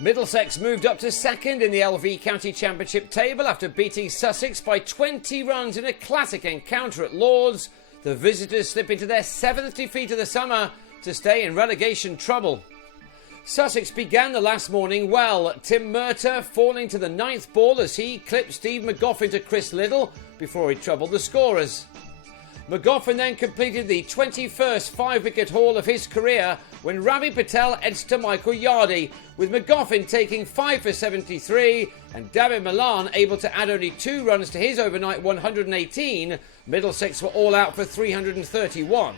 Middlesex moved up to second in the LV County Championship table after beating Sussex by 20 runs in a classic encounter at Lords. The visitors slip into their 7th defeat of the summer to stay in relegation trouble. Sussex began the last morning well, Tim Murtagh falling to the 9th ball as he clipped Steve McGoffin to Chris Liddle before he troubled the scorers. McGoffin then completed the 21st 5-wicket haul of his career when Ravi Patel edged to Michael Yardy, with McGoffin taking 5 for 73 and David Milan able to add only 2 runs to his overnight 118. Middlesex were all out for 331.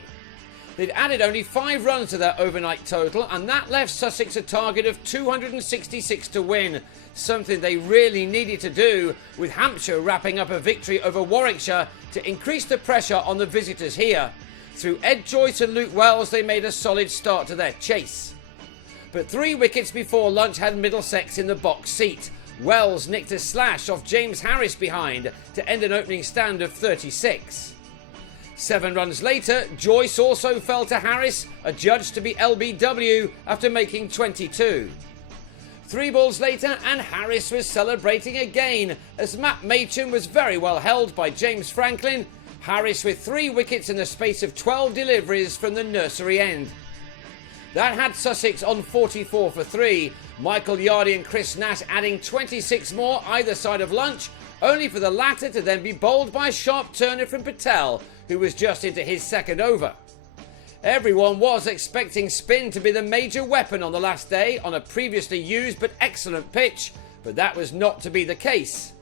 They'd added only 5 runs to their overnight total, and that left Sussex a target of 266 to win, something they really needed to do, with Hampshire wrapping up a victory over Warwickshire to increase the pressure on the visitors here. Through Ed Joyce and Luke Wells, they made a solid start to their chase. But 3 wickets before lunch had Middlesex in the box seat. Wells nicked a slash off James Harris behind to end an opening stand of 36. 7 runs later, Joyce also fell to Harris, adjudged to be LBW after making 22. 3 balls later and Harris was celebrating again as Matt Machin was very well held by James Franklin. Harris with 3 wickets in the space of 12 deliveries from the nursery end. That had Sussex on 44 for 3, Michael Yardy and Chris Nash adding 26 more either side of lunch, only for the latter to then be bowled by a sharp turner from Patel, who was just into his 2nd over. Everyone was expecting spin to be the major weapon on the last day on a previously used but excellent pitch, but that was not to be the case.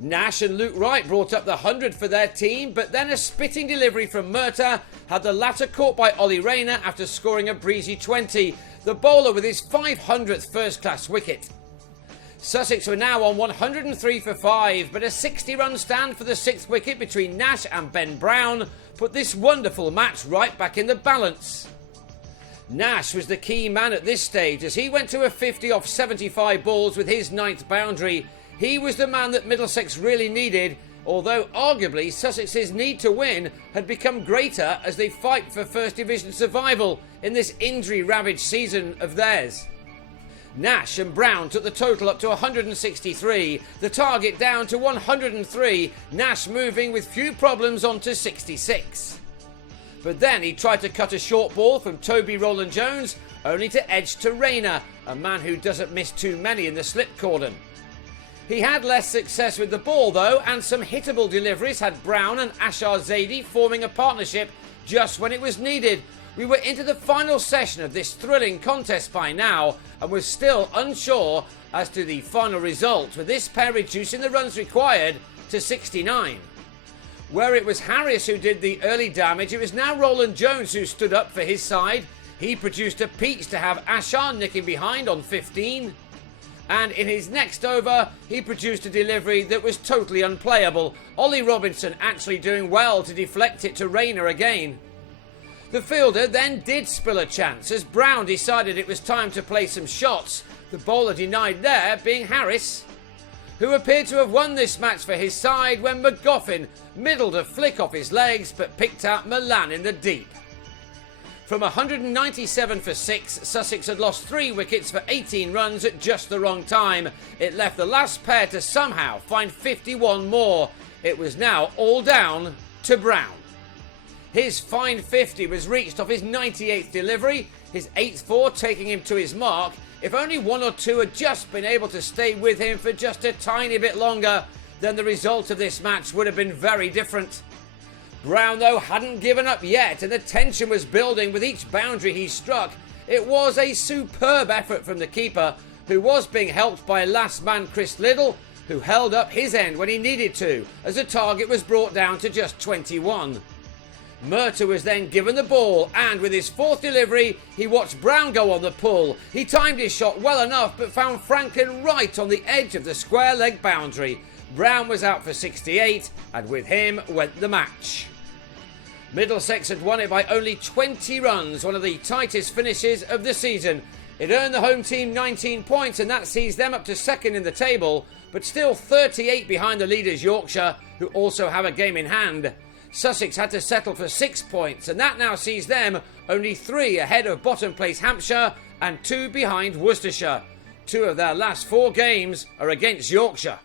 Nash and Luke Wright brought up the 100 for their team, but then a spitting delivery from Murtagh had the latter caught by Ollie Rayner after scoring a breezy 20, the bowler with his 500th first-class wicket. Sussex were now on 103 for 5, but a 60-run stand for the 6th wicket between Nash and Ben Brown put this wonderful match right back in the balance. Nash was the key man at this stage as he went to a 50 off 75 balls with his 9th boundary. He was the man that Middlesex really needed, although arguably Sussex's need to win had become greater as they fight for First Division survival in this injury-ravaged season of theirs. Nash and Brown took the total up to 163, the target down to 103, Nash moving with few problems on to 66. But then he tried to cut a short ball from Toby Rowland-Jones, only to edge to Rayner, a man who doesn't miss too many in the slip cordon. He had less success with the ball though, and some hittable deliveries had Brown and Ashar Zaidi forming a partnership just when it was needed. We were into the final session of this thrilling contest by now and were still unsure as to the final result, with this pair reducing the runs required to 69. Where it was Harris who did the early damage, it was now Rowland-Jones who stood up for his side. He produced a peach to have Ashar nicking behind on 15. And in his next over, he produced a delivery that was totally unplayable, Ollie Robinson actually doing well to deflect it to Rayner again. The fielder then did spill a chance as Brown decided it was time to play some shots, the bowler denied there being Harris, who appeared to have won this match for his side when McGoffin middled a flick off his legs but picked out Milan in the deep. From 197 for 6, Sussex had lost 3 wickets for 18 runs at just the wrong time. It left the last pair to somehow find 51 more. It was now all down to Brown. His fine 50 was reached off his 98th delivery, his 8th 4 taking him to his mark. If only 1 or 2 had just been able to stay with him for just a tiny bit longer, then the result of this match would have been very different. Brown, though, hadn't given up yet, and the tension was building with each boundary he struck. It was a superb effort from the keeper, who was being helped by last man Chris Liddle, who held up his end when he needed to, as the target was brought down to just 21. Murtagh was then given the ball, and with his 4th delivery, he watched Brown go on the pull. He timed his shot well enough, but found Franklin right on the edge of the square leg boundary. Brown was out for 68, and with him went the match. Middlesex had won it by only 20 runs, one of the tightest finishes of the season. It earned the home team 19 points, and that sees them up to 2nd in the table, but still 38 behind the leaders Yorkshire, who also have a game in hand. Sussex had to settle for 6 points, and that now sees them only 3 ahead of bottom place Hampshire and 2 behind Worcestershire. 2 of their last 4 games are against Yorkshire.